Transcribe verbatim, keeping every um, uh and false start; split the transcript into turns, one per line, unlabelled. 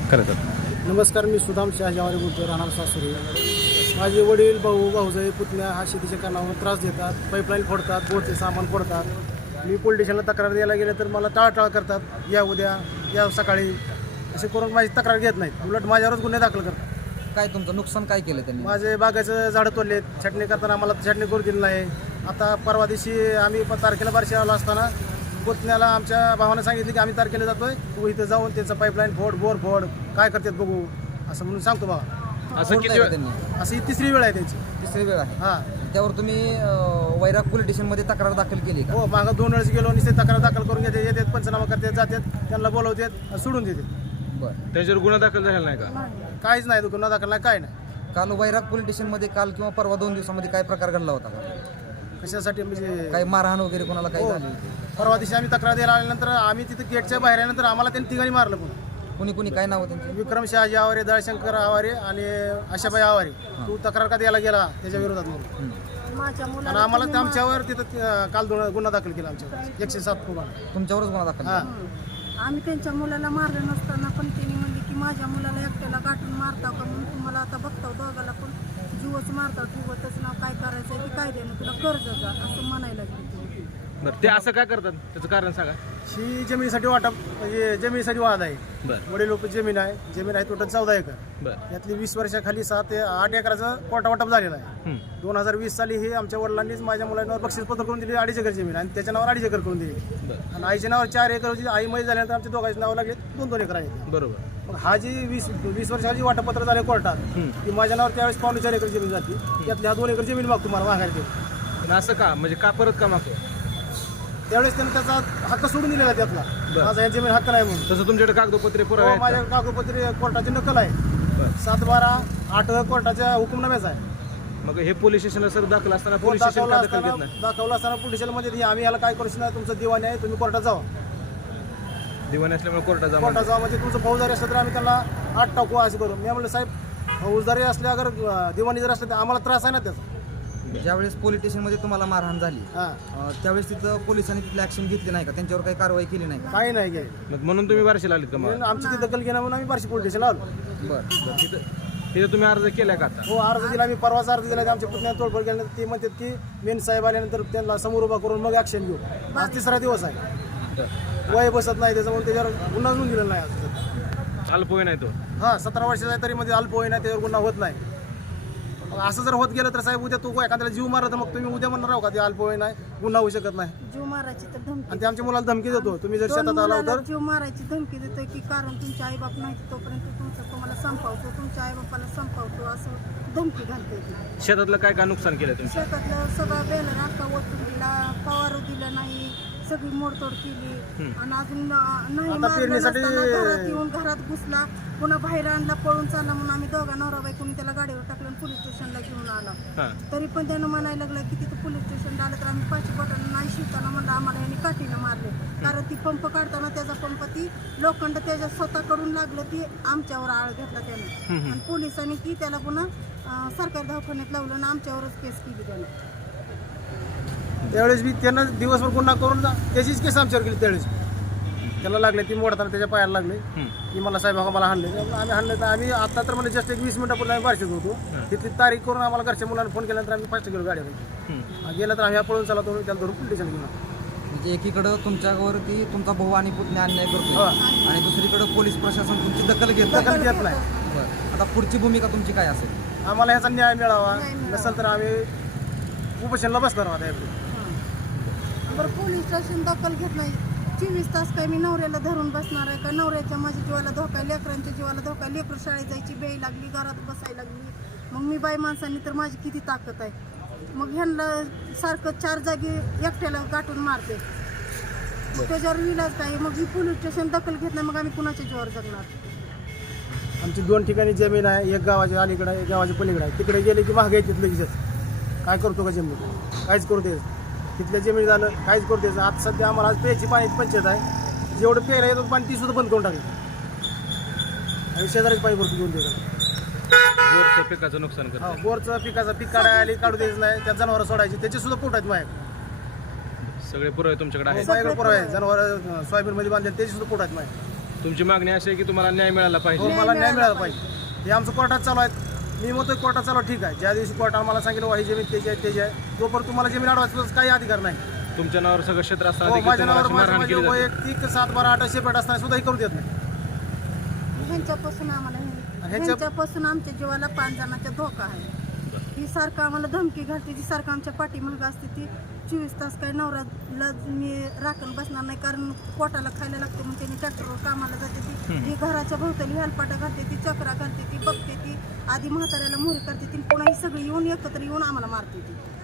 करतात.
नमस्कार, मी सुदाम शहाजावारे बोलतो, राहणार सासुरी. माझे वडील, भाऊ, भाऊजाई, पुतण्या हा शेतीच्या कारणावर त्रास देतात, पाईपलाईन फोडतात, बोरचे सामान फोडतात. मी पोलीस स्टेशनला तक्रार द्यायला गेले तर मला टाळटाळ करतात, या उद्या, या सकाळी, असे करून माझी तक्रार घेत नाहीत. उलट माझ्यावरच गुन्हे दाखल करतात.
काय तुमचं नुकसान काय केलं त्यांनी?
माझे बागाचं झाडं तोडलेत, छाटणी करताना आम्हाला छाटणी करू दिली नाही. आता परवा दिवशी आम्ही प तारखेला बारशी आला असताना पुतण्याला आमच्या भावानं सांगितलं की आम्ही तारखेला जातोय, तू इथं जाऊन त्यांचं पाईपलाईन फोड, बोर फोड, काय करतात बघू, असं म्हणून सांगतो बाबा.
असं किती वेळ
त्यांनी?
असं ही तिसरी वेळ आहे त्यांची.
तिसरी वेळ आहे.
हां,
त्यावर तुम्ही अं, वैराग पोलीस स्टेशनमध्ये तक्रार दाखल केली का?
हो, मागं दोन वेळेस गेलो, निश्चित तक्रार दाखल करून घेते, येतात, पंचनामा करतात, जातात, त्यांना बोलवतात, सोडून देतात.
बरं.
त्याच्यावर गुन्हा दाखल झालेला नाही का?
काहीच नाही, गुन्हा दाखल नाही, काय नाही.
काल वैराग पोलीस स्टेशनमध्ये काल किंवा परवा दोन दिवसामध्ये काय प्रकार घडला होता का?
कशासाठी म्हणजे
काही मारहाण वगैरे कोणाला काही
हो.
झाली होती?
परवा दिवशी आम्ही तक्रार द्यायला आल्यानंतर आम्ही तिथं गेटच्या बाहेर आल्यानंतर आम्हाला त्यांनी तिघांनी मारलं. पण
कुणी कुणी काय नाव त्यांची?
विक्रम शहाजी आवारे, दळशंकर आवारे आणि आशाबाई आवारे, तू तक्रार का द्यायला गेला त्याच्या विरोधात म्हणून.
माझ्या
आणि
मुलाला
आम्हाला
तुम्ही
आमच्यावर तिथं अं, काल दोन गुन्हा दाखल केला आमच्यावर एकशे सात प्रमाणे.
तुमच्यावरच गुन्हा दाखल
हां,
केला?
मा- आम्ही त्यांच्या मुलाला मारलं नसताना पण त्यांनी म्हणले की माझ्या मुलाला एकट्याला गाठून मारता का, म्हणून तुम्हाला आता बघता दोघाला पण जीवच मारता, जीवतच नाव काय करायचं की काय देणं तुला कर्ज जा असं म्हणायला लागले.
बरं, ते असं काय करतात त्याचं कारण सांगा.
ही जमिनीसाठी वाटप म्हणजे जमिनीसाठी वाद आहे.
बरं
वडील लोक जमीन आहे, जमीन आहे टोटल चौदा एकर.
बरं
यातली वीस वर्षाखाली सात ते आठ एकराचं कोटा वाटप झालेलं आहे.
हं.
दोन हजार वीस साली हे आमच्या वडिलांनीच माझ्या मुलांवर बक्षीसपत्र करून दिली, अडीच एकर जमीन, आणि त्याच्या नावावर अडीच एकर करून दिली.
बरं
आणि आईच्या नावावर चार एकर होती. आई मध्ये झाल्यानंतर आमच्या दोघांच्या नावावर लागले दोन दोन एकर आहे.
बरोबर.
मग हा जी वीस वीस वर्षाची वाटपत्र झाले कोर्टात,
हं.
की माझ्या नावावर त्यावेळेस पावणे चार एकर जमीन जाते, त्यातली हा दोन एकर जमीन मागतो मला मागायला ते.
पण असं का म्हणजे का परत का मागतो?
त्यावेळेस त्यांनी त्याचा हक्क सोडून दिलेला त्यातला,
बरं.
माझा या जमीन हक्क नाही म्हणून.
तसं तुमच्याकडे कागदपत्रे पुरावे
हो,
आहेत
माझ्या कागदपत्री कोर्टाची नकल आहे.
का? बरं.
सात बारा आठ कोर्टाच्या हुकुमनाम्याचा आहे.
मग हे पोलीस स्टेशनला सर दाखल असताना
कोर्ट
पोलीस स्टेशन
दाखवला
का दखल
असताना
घेत नाही?
दाखवला असताना पोलीस स्टेशनमध्ये आम्ही याला काय करू शकणार, तुमचं दिवाणी आहे, तुम्ही कोर्टात जावा.
दिवाणी असल्यामुळे कोर्टात जा
कोर्टात
म्हणतात.
जावा म्हणजे तुमचं फौजदारी असलं तर आम्ही त्यांना आठ टाकू असं करू. मी म्हणलं साहेब, फौजदारी असल्या अगर अं, दिवाणी जर असलं तर आम्हाला त्रास आहे ना त्याचा.
ज्यावेळेस पोलीस स्टेशनमध्ये तुम्हाला मारहाण झाली
हां,
अं, त्यावेळेस तिथं पोलिसांनी तिथली ऍक्शन घेतली नाही का? त्यांच्यावर काही कारवाई केली नाही का?
काही नाही घ्याय.
मग म्हणून तुम्ही बारशीला आलीत का मग?
आमची ती दखल घेणं म्हणून आम्ही बार्शी पोलीस स्टेशनला आलो.
बरं.
बरं, तिथं तिथं तुम्ही अर्ज केलाय का आता?
हो, अर्ज दिला, आम्ही परवाचा अर्ज दिला. आमच्या पुतण्याला तोडफोड केल्यानंतर ते म्हणतात की मेन साहेब आल्यानंतर त्यांना समोर उभा करून मग ॲक्शन घेऊ. आज तिसरा दिवस आहे, वय बसत नाही त्याच्यामुळे त्याच्यावर गुन्हा नोंद दिलेला नाही आज.
अल्पवयीन नाही तो.
हां, सतरा वर्षाचा आहे तरी मध्ये अल्पवयीन आहे, त्याच्यावर गुन्हा होत नाही. मग असं जर होत गेलं तर साहेब उद्या तू एखाद्याला जीव मारला तर मग तुम्ही उद्या म्हणणार आहो का ते अल्पवयीन आहे, गुन्हा होऊ शकत नाही.
जीव मारायची तर धमकी,
आणि ते आमच्या मुलाला धमकी देतो, तुम्ही जर
दोन
शेतात आला
मुलाला
तर
जीव मारायची धमकी देतोय की कारण तुमचे आईबाप नाही तोपर्यंत तुमचं तुम्हाला संपवतो, तुमच्या आईबापाला संपवतो असं धमकी घालतोय ती.
शेतातलं काय काय नुकसान केलं तुम्ही?
शेतातलं सगळं बेलर अक्का ओतून दिला, फवारू दिलं नाही, सगळी मोडतोड केली. आणि अजून न- नाही
आता
मारलं
पेरणीसाठी-
नसताना घरात येऊन घरात घुसला, पुन्हा बाहेर आणला, पळून चालला म्हणून आम्ही दोघा नवरा बायकोनी त्याला गाडीवर टाकलं आणि पोलीस स्टेशनला घेऊन आला.
हां
तरी पण त्यानं म्हणायला लागलं की तिथं पोलीस स्टेशनला आलं तर आम्ही पाचशे बटन नाही शिवताना म्हणलं आम्हाला यांनी काठीनं मारले, कारण ती पंप काढताना त्याचा पंप ती लोखंड त्याच्या स्वतःकडून लागलं, ती आमच्यावर आळ घेतला त्यानं. आणि पोलिसांनी ती त्याला पुन्हा अं, सरकारी दवाखान्यात लावलं आणि आमच्यावरच केस केली त्यानं.
त्यावेळेस मी त्यांना दिवसभर गुन्हा करून जा- त्याचीच केस आमच्यावर केली. त्यावेळेस त्याला लागले, ती मोडताना त्याच्या पायाला लागले की मला साहेब बघा मला हाणले. आम्ही हाणले तर आम्ही आता तर म्हणजे जस्ट एक वीस मिनिटापूर्वी आम्ही बारशेत होतो. तिथली तारीख करून आम्हाला घरच्या मुलांना फोन केल्यानंतर आम्ही फास्ट गेलो गाडीवर. गेलं तर आम्ही पळून चालतो, त्याला धरून पोलीस स्टेशन घेऊन.
म्हणजे एकीकडं तुमच्यावरती तुमचा भाऊ आणि पुतण्या अन्याय करतो
हो.
आणि दुसरीकडं पोलीस प्रशासन तुमची दखल घेत नाही.
दखल घेत नाही.
बरं. आता पुढची भूमिका तुमची काय असेल?
आम्हाला ह्याचा न्याय मिळावा,
न्याय मिळावा.
नसेल तर आम्ही उपोषणला बसणार आता यापुढे.
बरं, पोलीस स्टेशन दखल घेत नाही. चोवीस तास काय मी नवऱ्याला धरून बसणार आहे का? नवऱ्याच्या माझ्या जीवाला धोका, लेकरांच्या जीवाला धोका, लेकर शाळेत जायची बेई लागली, घरात बसायला लागली, मग मी बाई माणसांनी तर माझी किती ताकद आहे. मग ह्यांना सारखं चार जागी एकट्याला गाठून मारते, मग त्याच्यावर विलाज काय? मग ही पोलीस स्टेशन दखल घेत नाही, मग आम्ही कुणाच्या जीवावर जगणार?
आमची दोन ठिकाणी जमीन आहे, एक गावाच्या अलीकडे आहे, एक गावाच्या पलीकडे आहे. तिकडे गेले की महागाई तिथलं लगेच काय करतो का जमीन, काहीच करू दे. तिथल्या जमीन झालं काहीच करू द्यायचं. आता सध्या आम्हाला आज प्यायची पाण्याची पंचायत आहे, जेवढं प्यायला येतं पाणी ती सुद्धा बंद करून टाकली. आणि शेजारीच पाणी भरपूर घेऊन द्यायचं.
बोरचं पिकाचं नुकसान
हा,
करतात.
बोरचं पिकाचं पीक काढायला आली काढू द्यायचं नाही, त्यात जनावरं सोडायची, त्याचे सुद्धा पोट आहेत माझ्या.
सगळे पुरावे तुमच्याकडे आहेत.
माझ्याकडे पुरावा आहे, जनावर सोयाबीन मध्ये बांधले त्याचे सुद्धा पोट आहेत माझ्या.
तुमची मागणी अशी आहे की तुम्हाला न्याय मिळाला
हो
पाहिजे
मला न्याय मिळाला पाहिजे. हे आमचं कोर्टात चालू आहे. मी म्हणतोय कोर्टात चालू ठीक आहे. ज्या दिवशी कोर्टाने मला सांगितलं "वा, ही जमीन त्याची आहे त्याची आहे", तोपर्यंत तुम्हाला जमीन अडवायचं काही अधिकार नाही.
तुमच्या नावावर सगळं क्षेत्र असताना
हो
देखील
माझ्या
तुम्हाला
नावावर
अशी मारहाण
माझे
केली जाते.
वैयक्तिक सात बारा आठ सेपरेट असताना सुद्धा हे करू देत नाही.
ह्यांच्यापासून आम्हाला
ह्यांच्या-
ह्यांच्यापासून आमच्या जीवाला पाच जणांचा धोका आहे. ही सारखं आम्हाला धमकी घालते, ती सारखं आमच्या पाठीमागं असते. ती चोवीस तास काय नवऱ्याला मी राखण बसणार नाही, कारण पोटाला खायला लागते म्हणून त्यांनी ट्रॅक्टरवर कामाला जाते. ती ती घराच्या भोवताली हेलपाटा घालते, ती चक्रा घालते, ती बघते, ती आधी म्हाताऱ्याला मोहरी करते, ती पुन्हा ही सगळी येऊन एकत्र येऊन आम्हाला मारते ती.